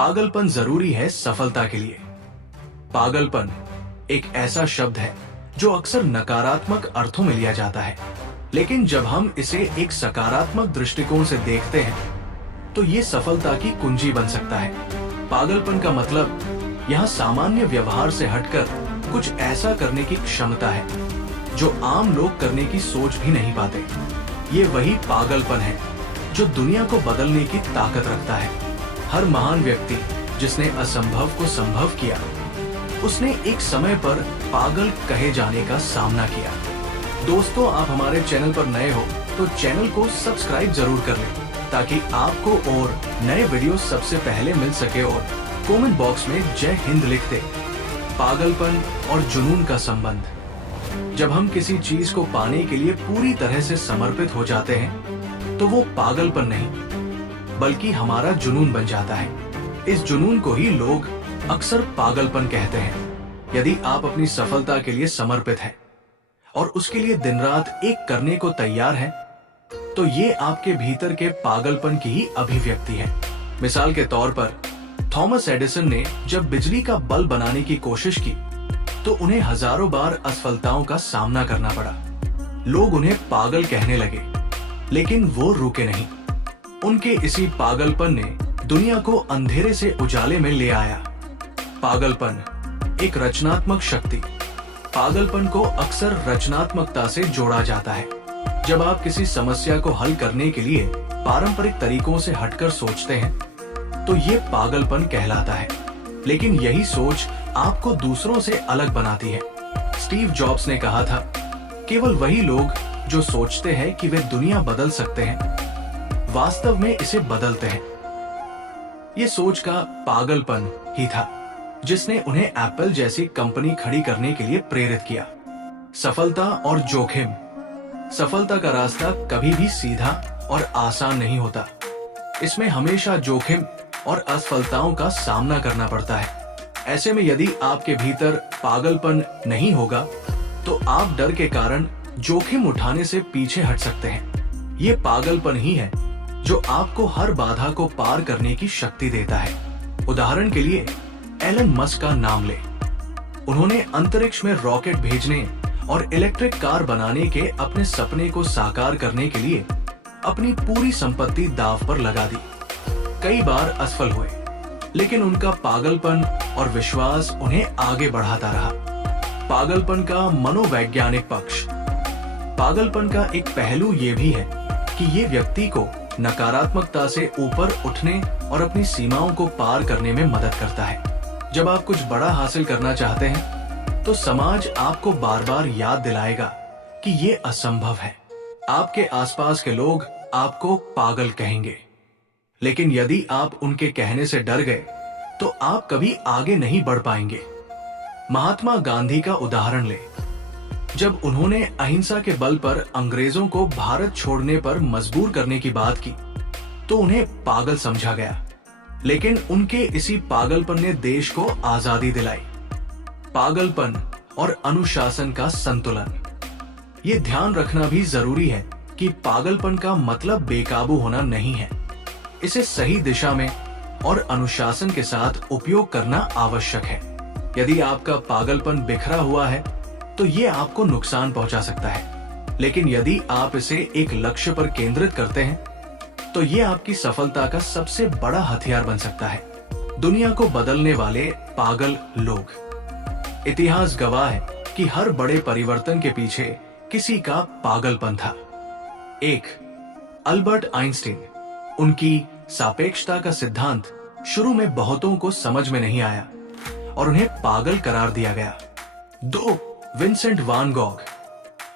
पागलपन जरूरी है सफलता के लिए। पागलपन एक ऐसा शब्द है जो अक्सर नकारात्मक अर्थों में लिया जाता है, लेकिन जब हम इसे एक सकारात्मक दृष्टिकोण से देखते हैं तो ये सफलता की कुंजी बन सकता है। पागलपन का मतलब यहाँ सामान्य व्यवहार से हटकर कुछ ऐसा करने की क्षमता है जो आम लोग करने की सोच भी नहीं पाते। ये वही पागलपन है जो दुनिया को बदलने की ताकत रखता है। हर महान व्यक्ति जिसने असंभव को संभव किया, उसने एक समय पर पागल कहे जाने का सामना किया। दोस्तों, आप हमारे चैनल पर नए हो तो चैनल को सब्सक्राइब जरूर कर लें ताकि आपको और नए वीडियो सबसे पहले मिल सके। और कमेंट बॉक्स में जय हिंद लिख दें। पागलपन और जुनून का संबंध। जब हम किसी चीज को पाने के लिए पूरी तरह से समर्पित हो जाते हैं तो वो पागलपन नहीं बल्कि हमारा जुनून बन जाता है। इस जुनून को ही लोग अक्सर पागलपन कहते हैं। यदि आप अपनी सफलता के लिए समर्पित हैं और उसके लिए दिन रात एक करने को तैयार हैं, तो ये आपके भीतर के पागलपन की ही अभिव्यक्ति है। मिसाल के तौर पर थॉमस एडिसन ने जब बिजली का बल्ब बनाने की कोशिश की तो उन्हें हजारों बार असफलताओं का सामना करना पड़ा। लोग उन्हें पागल कहने लगे, लेकिन वो रुके नहीं। उनके इसी पागलपन ने दुनिया को अंधेरे से उजाले में ले आया। पागलपन एक रचनात्मक शक्ति। पागलपन को अक्सर रचनात्मकता से जोड़ा जाता है। जब आप किसी समस्या को हल करने के लिए पारंपरिक तरीकों से हटकर सोचते हैं तो ये पागलपन कहलाता है। लेकिन यही सोच आपको दूसरों से अलग बनाती है। स्टीव जॉब्स ने कहा था, केवल वही लोग जो सोचते हैं कि वे दुनिया बदल सकते हैं, वास्तव में इसे बदलते हैं। ये सोच का पागलपन ही था जिसने उन्हें एप्पल जैसी कंपनी खड़ी करने के लिए प्रेरित किया। सफलता और जोखिम। सफलता का रास्ता कभी भी सीधा और आसान नहीं होता। इसमें हमेशा जोखिम और असफलताओं का सामना करना पड़ता है। ऐसे में यदि आपके भीतर पागलपन नहीं होगा तो आप डर के कारण जोखिम उठाने से पीछे हट सकते हैं। ये पागलपन ही है जो आपको हर बाधा को पार करने की शक्ति देता है। उदाहरण के लिए एलन मस्क का नाम ले। उन्होंने अंतरिक्ष में रॉकेट भेजने और इलेक्ट्रिक कार बनाने के अपने सपने को साकार करने के लिए अपनी पूरी संपत्ति दांव पर लगा दी। कई बार असफल हुए, लेकिन उनका पागलपन और विश्वास उन्हें आगे बढ़ाता रहा। पागलपन का मनोवैज्ञानिक पक्ष। पागलपन का एक पहलू ये भी है कि ये व्यक्ति को नकारात्मकता से ऊपर उठने और अपनी सीमाओं को पार करने में मदद करता है। जब आप कुछ बड़ा हासिल करना चाहते हैं तो समाज आपको बार बार याद दिलाएगा कि ये असंभव है। आपके आसपास के लोग आपको पागल कहेंगे, लेकिन यदि आप उनके कहने से डर गए तो आप कभी आगे नहीं बढ़ पाएंगे। महात्मा गांधी का उदाहरण ले। जब उन्होंने अहिंसा के बल पर अंग्रेजों को भारत छोड़ने पर मजबूर करने की बात की तो उन्हें पागल समझा गया, लेकिन उनके इसी पागलपन ने देश को आजादी दिलाई। पागलपन और अनुशासन का संतुलन। ये ध्यान रखना भी जरूरी है कि पागलपन का मतलब बेकाबू होना नहीं है। इसे सही दिशा में और अनुशासन के साथ उपयोग करना आवश्यक है। यदि आपका पागलपन बिखरा हुआ है तो ये आपको नुकसान पहुंचा सकता है, लेकिन यदि आप इसे एक लक्ष्य पर केंद्रित करते हैं तो ये आपकी सफलता का सबसे बड़ा हथियार बन सकता है। दुनिया को बदलने वाले पागल लोग। इतिहास गवाह है कि हर बड़े परिवर्तन के पीछे किसी का पागलपन था। 1. Albert Einstein. उनकी सापेक्षता का सिद्धांत शुरू में बहुतों को समझ में नहीं आया और उन्हें पागल करार दिया गया। 2. विंसेंट वान गॉग।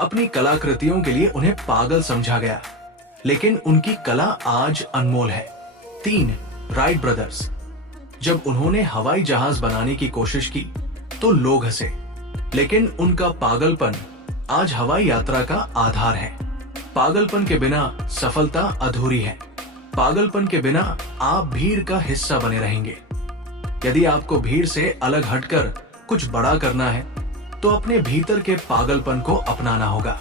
अपनी कलाकृतियों के लिए उन्हें पागल समझा गया, लेकिन उनकी कला आज अनमोल है। 3. Wright brothers. जब उन्होंने हवाई जहाज बनाने की कोशिश की तो लोग हंसे, लेकिन उनका पागलपन आज हवाई यात्रा का आधार है। पागलपन के बिना सफलता अधूरी है। पागलपन के बिना आप भीड़ का हिस्सा बने रहेंगे। यदि आपको भीड़ से अलग हटकर कुछ बड़ा करना है तो अपने भीतर के पागलपन को अपनाना होगा।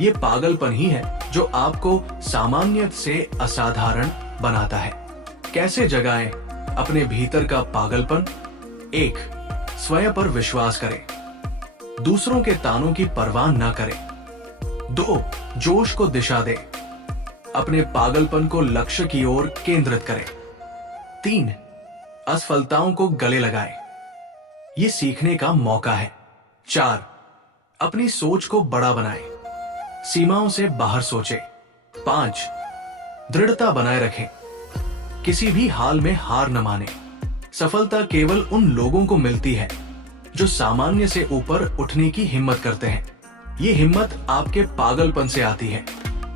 ये पागलपन ही है जो आपको सामान्य से असाधारण बनाता है। कैसे जगाएं अपने भीतर का पागलपन। 1. स्वयं पर विश्वास करें, दूसरों के तानों की परवाह न करें। 2. जोश को दिशा दे, अपने पागलपन को लक्ष्य की ओर केंद्रित करें। 3. असफलताओं को गले लगाएं, ये सीखने का मौका है। 4. अपनी सोच को बड़ा बनाएं, सीमाओं से बाहर सोचें। 5. दृढ़ता बनाए रखें, किसी भी हाल में हार न माने। सफलता केवल उन लोगों को मिलती है जो सामान्य से ऊपर उठने की हिम्मत करते हैं। ये हिम्मत आपके पागलपन से आती है।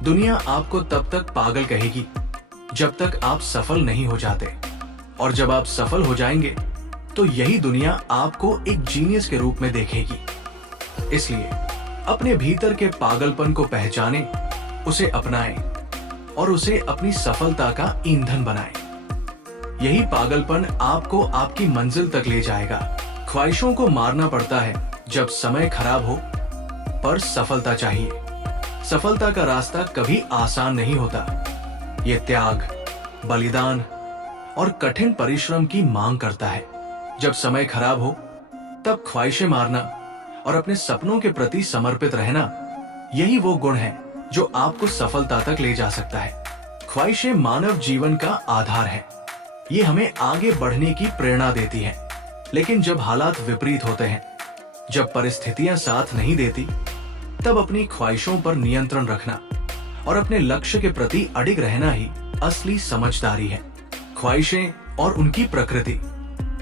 दुनिया आपको तब तक पागल कहेगी जब तक आप सफल नहीं हो जाते, और जब आप सफल हो जाएंगे तो यही दुनिया आपको एक जीनियस के रूप में देखेगी। इसलिए अपने भीतर के पागलपन को पहचानें, उसे अपनाएं और उसे अपनी सफलता का ईंधन बनाएं। यही पागलपन आपको आपकी मंजिल तक ले जाएगा। ख्वाहिशों को मारना पड़ता है जब समय खराब हो, पर सफलता चाहिए। सफलता का रास्ता कभी आसान नहीं होता। ये त्याग, बलिदान और कठिन परिश्रम की मांग करता है। जब समय खराब हो तब ख्वाहिशें मारना और अपने सपनों के प्रति समर्पित रहना, यही वो गुण है जो आपको सफलता तक ले जा सकता है। ख्वाहिशें मानव जीवन का आधार है। ये हमें आगे बढ़ने की प्रेरणा देती है। लेकिन जब हालात विपरीत होते हैं, जब परिस्थितियां साथ नहीं देती, तब अपनी ख्वाहिशों पर नियंत्रण रखना और अपने लक्ष्य के प्रति अडिग रहना ही असली समझदारी है। ख्वाहिशें और उनकी प्रकृति।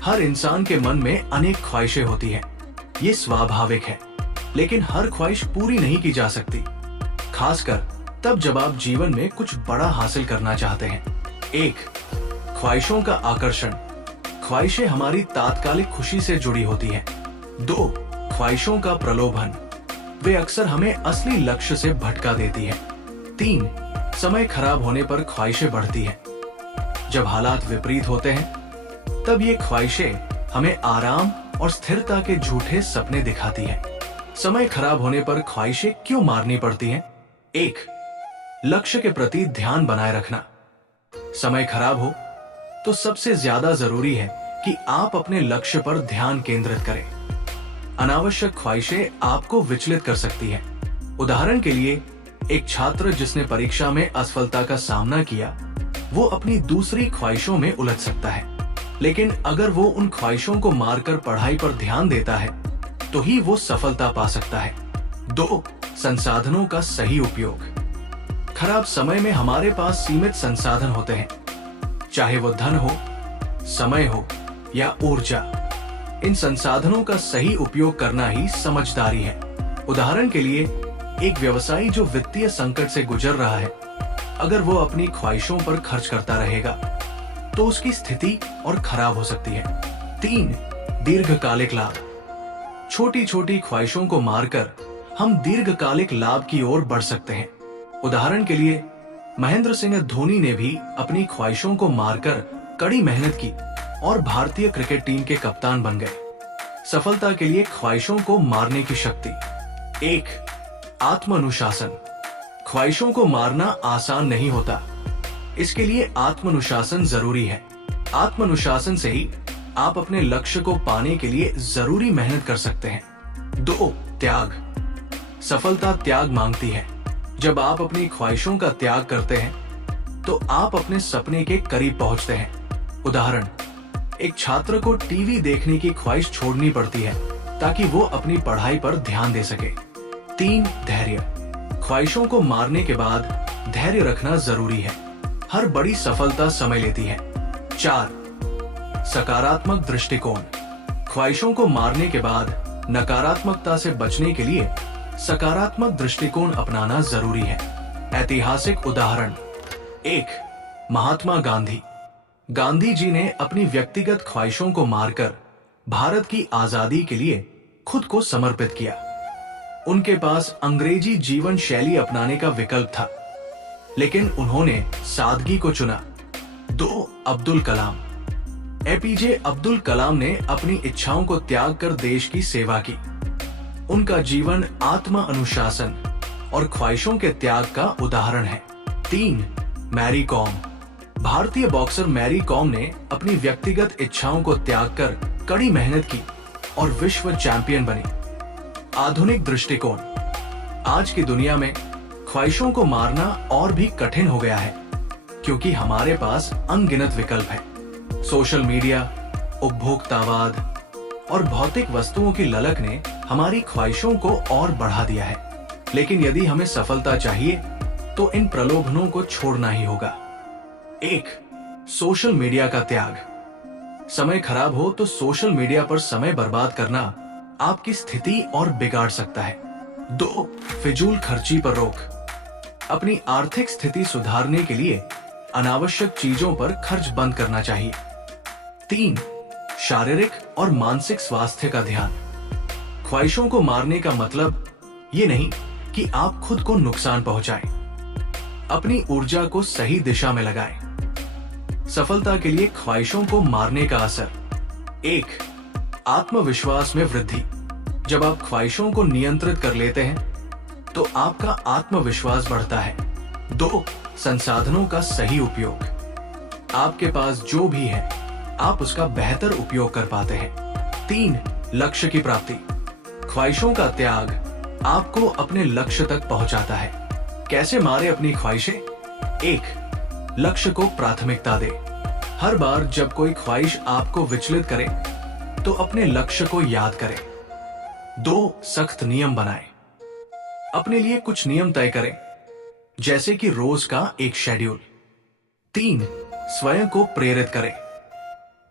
हर इंसान के मन में अनेक ख्वाहिशें होती हैं। ये स्वाभाविक है, लेकिन हर ख्वाहिश पूरी नहीं की जा सकती, खासकर तब जब आप जीवन में कुछ बड़ा हासिल करना चाहते हैं। 1. ख्वाहिशों का आकर्षण। ख्वाहिशें हमारी तात्कालिक खुशी से जुड़ी होती हैं। 2. ख्वाहिशों का प्रलोभन। वे अक्सर हमें असली लक्ष्य से भटका देती है। 3. समय खराब होने पर ख्वाहिशें बढ़ती हैं। जब हालात विपरीत होते हैं, तब ये ख्वाहिशें हमें आराम और स्थिरता के झूठे सपने दिखाती हैं। समय खराब होने पर ख्वाहिशें क्यों मारनी पड़ती हैं? 1. लक्ष्य के प्रति ध्यान बनाए रखना। समय खराब हो तो सबसे ज्यादा जरूरी है कि आप अपने लक्ष्य पर ध्यान केंद्रित करें। अनावश्यक ख्वाहिशें आपको विचलित कर सकती हैं। उदाहरण के लिए, एक छात्र जिसने परीक्षा में असफलता का सामना किया, वो अपनी दूसरी ख्वाहिशों में उलझ सकता है। लेकिन अगर वो उन ख्वाहिशों को मारकर पढ़ाई पर ध्यान देता है, तो ही वो सफलता पा सकता है। 2. संसाधनों का सही उपयोग। खराब समय में हमारे पास सीमित संसाधन होते हैं, चाहे वो धन हो, समय हो या ऊर्जा। इन संसाधनों का सही उपयोग करना ही समझदारी है। उदाहरण के लिए, एक व्यवसायी जो वित्तीय संकट से गुजर रहा है, अगर वो अपनी ख्वाहिशों पर खर्च करता रहेगा तो उसकी स्थिति और खराब हो सकती है। 3. दीर्घकालिक लाभ। छोटी छोटी ख्वाहिशों को मारकर हम दीर्घकालिक लाभ की ओर बढ़ सकते हैं। उदाहरण के लिए, महेंद्र सिंह धोनी ने भी अपनी ख्वाहिशों को मारकर कड़ी मेहनत की और भारतीय क्रिकेट टीम के कप्तान बन गए। सफलता के लिए ख्वाहिशों को मारने की शक्ति। 1. आत्मानुशासन। ख्वाहिशों को मारना आसान नहीं होता, इसके लिए आत्मानुशासन जरूरी है। आत्मानुशासन से ही आप अपने लक्ष्य को पाने के लिए जरूरी मेहनत कर सकते हैं। 2. त्याग। सफलता त्याग मांगती है। जब आप अपनी ख्वाहिशों का त्याग करते हैं तो आप अपने सपने के करीब पहुंचते हैं। उदाहरण, एक छात्र को टीवी देखने की ख्वाहिश छोड़नी पड़ती है ताकि वो अपनी पढ़ाई पर ध्यान दे सके। 3. धैर्य। ख्वाहिशों को मारने के बाद धैर्य रखना जरूरी है। हर बड़ी सफलता समय लेती है। 4. सकारात्मक दृष्टिकोण। ख्वाहिशों को मारने के बाद नकारात्मकता से बचने के लिए सकारात्मक दृष्टिकोण अपनाना जरूरी है। ऐतिहासिक उदाहरण। 1. महात्मा गांधी। गांधी जी ने अपनी व्यक्तिगत ख्वाहिशों को मारकर भारत की आजादी के लिए खुद को समर्पित किया। उनके पास अंग्रेजी जीवन शैली अपनाने का विकल्प था, लेकिन उन्होंने सादगी को चुना। 2. अब्दुल कलाम। एपीजे अब्दुल कलाम ने अपनी इच्छाओं को त्याग कर देश की सेवा की। उनका जीवन आत्मा अनुशासन और ख्वाहिशों के त्याग का उदाहरण है। 3. मैरी कॉम। भारतीय बॉक्सर मैरी कॉम ने अपनी व्यक्तिगत इच्छाओं को त्याग कर कड़ी मेहनत की और विश्व चैंपियन बनी। आधुनिक दृष्टिकोण। आज की दुनिया में ख्वाहिशों को मारना और भी कठिन हो गया है, क्योंकि हमारे पास अनगिनत विकल्प है। सोशल मीडिया, उपभोक्तावाद और भौतिक वस्तुओं की ललक ने हमारी ख्वाहिशों को और बढ़ा दिया है। लेकिन यदि हमें सफलता चाहिए तो इन प्रलोभनों को छोड़ना ही होगा। 1. सोशल मीडिया का त्याग। समय खराब हो तो सोशल मीडिया पर समय बर्बाद करना आपकी स्थिति और बिगाड़ सकता है। 2. फिजूल खर्ची पर रोक। अपनी आर्थिक स्थिति सुधारने के लिए अनावश्यक चीजों पर खर्च बंद करना चाहिए। 3. शारीरिक और मानसिक स्वास्थ्य का ध्यान। ख्वाहिशों को मारने का मतलब ये नहीं कि आप खुद को नुकसान पहुंचाएं। अपनी ऊर्जा को सही दिशा में लगाएं। सफलता के लिए ख्वाहिशों को मारने का असर। 1. आत्मविश्वास में वृद्धि। जब आप ख्वाहिशों को नियंत्रित कर लेते हैं तो आपका आत्मविश्वास बढ़ता है। 2. संसाधनों का सही उपयोग। आपके पास जो भी है आप उसका बेहतर उपयोग कर पाते हैं। 3. लक्ष्य की प्राप्ति। ख्वाहिशों का त्याग आपको अपने लक्ष्य तक पहुंचाता है। कैसे मारे अपनी ख्वाहिशें? 1. लक्ष्य को प्राथमिकता दे। हर बार जब कोई ख्वाहिश आपको विचलित करे तो अपने लक्ष्य को याद करें। 2. सख्त नियम बनाएं। अपने लिए कुछ नियम तय करें, जैसे कि रोज का एक शेड्यूल। 3. स्वयं को प्रेरित करें।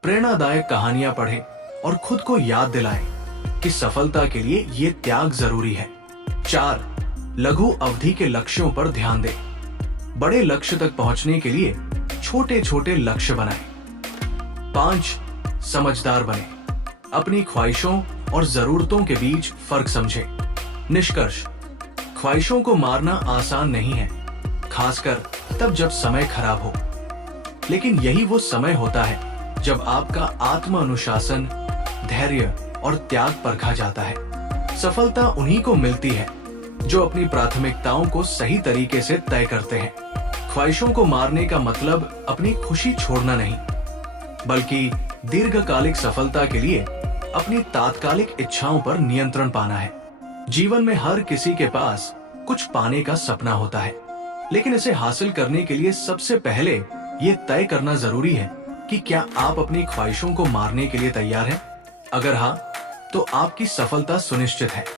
प्रेरणादायक कहानियां पढ़ें और खुद को याद दिलाएं कि सफलता के लिए ये त्याग जरूरी है। 4. लघु अवधि के लक्ष्यों पर ध्यान दें। बड़े लक्ष्य तक पहुंचने के लिए छोटे छोटे लक्ष्य बनाएं। 5. समझदार बने। अपनी ख्वाहिशों और जरूरतों के बीच फर्क समझें। निष्कर्ष। ख्वाहिशों को मारना आसान नहीं है, खासकर तब जब समय खराब हो। लेकिन यही वो समय होता है जब आपका आत्म अनुशासन, धैर्य और त्याग परखा जाता है। सफलता उन्हीं को मिलती है जो अपनी प्राथमिकताओं को सही तरीके से तय करते हैं। ख्वाहिशों को मारने का मतलब अपनी खुशी छोड़ना नहीं, बल्कि दीर्घकालिक सफलता के लिए अपनी तात्कालिक इच्छाओं पर नियंत्रण पाना है। जीवन में हर किसी के पास कुछ पाने का सपना होता है, लेकिन इसे हासिल करने के लिए सबसे पहले ये तय करना जरूरी है कि क्या आप अपनी ख्वाहिशों को मारने के लिए तैयार हैं? अगर हाँ, तो आपकी सफलता सुनिश्चित है।